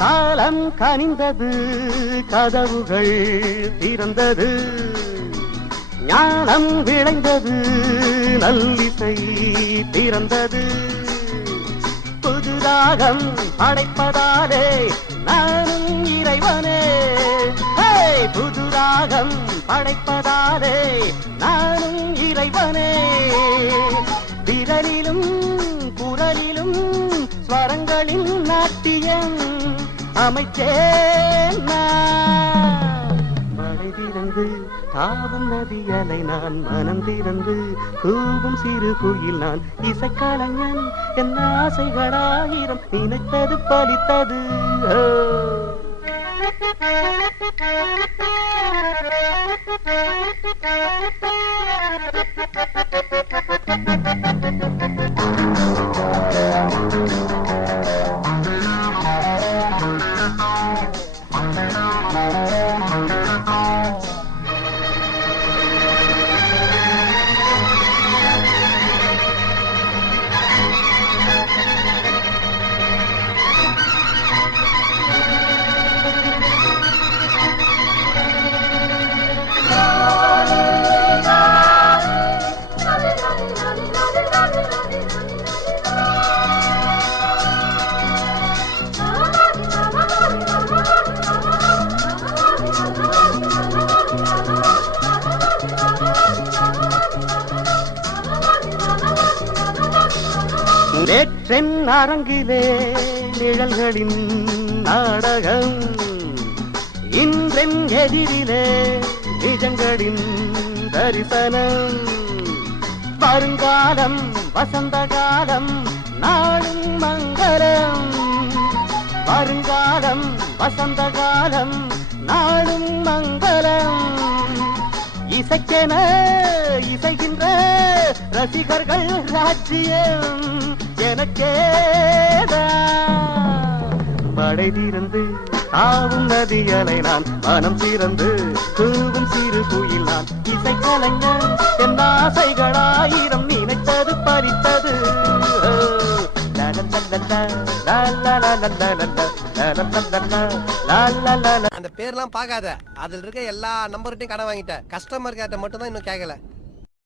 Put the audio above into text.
காலம் கனிந்தது, கதவுகள் திறந்தது, ஞானம் விளைந்தது, நல்லிசை பிறந்தது. புதுராகம் படைப்பதாலே நானும் இறைவனே, புதுராகம் படைப்பதாலே நானும் இறைவனே. விரலிலும் குரலிலும் ஸ்வரங்களின் நாட்டியம் அமைச்சேன் நான். மழை திறந்து தாவும் நதியலை நான், மனம் திறந்து கூவும் சிறு குயில் நான். இசைக்கலைஞன் என் ஆசைகளாயிரம், நினைத்தது பலித்தது. நேற்றென் அரங்கிலே நிழல்களின் நாடகம், இன்றென் எதிரிலே நிஜங்களின் தரிசனம். வருங்காலம் வசந்த காலம் நாளும் மங்களம், வருங்காலம் வசந்த காலம் நாளும் மங்களம். இசைக்கென இசைகின்ற ரசிகர்கள் ராஜ்யம் எனக்கேதான். மழை திறந்து ஆவும் நதியலை நான், மனம் திறந்து தூவும் சிறு குயில் நான். இசைக்கலைஞன் என் ஆசைகளாயிரம், நினைத்தது பறித்தது. அந்த பேர்லாம் பார்க்காத, அதுல இருக்க எல்லா நம்பர்கிட்டையும் கடன் வாங்கிட்டேன். கஸ்டமர் கேட்ட மட்டும் தான் இன்னும் கேட்கல.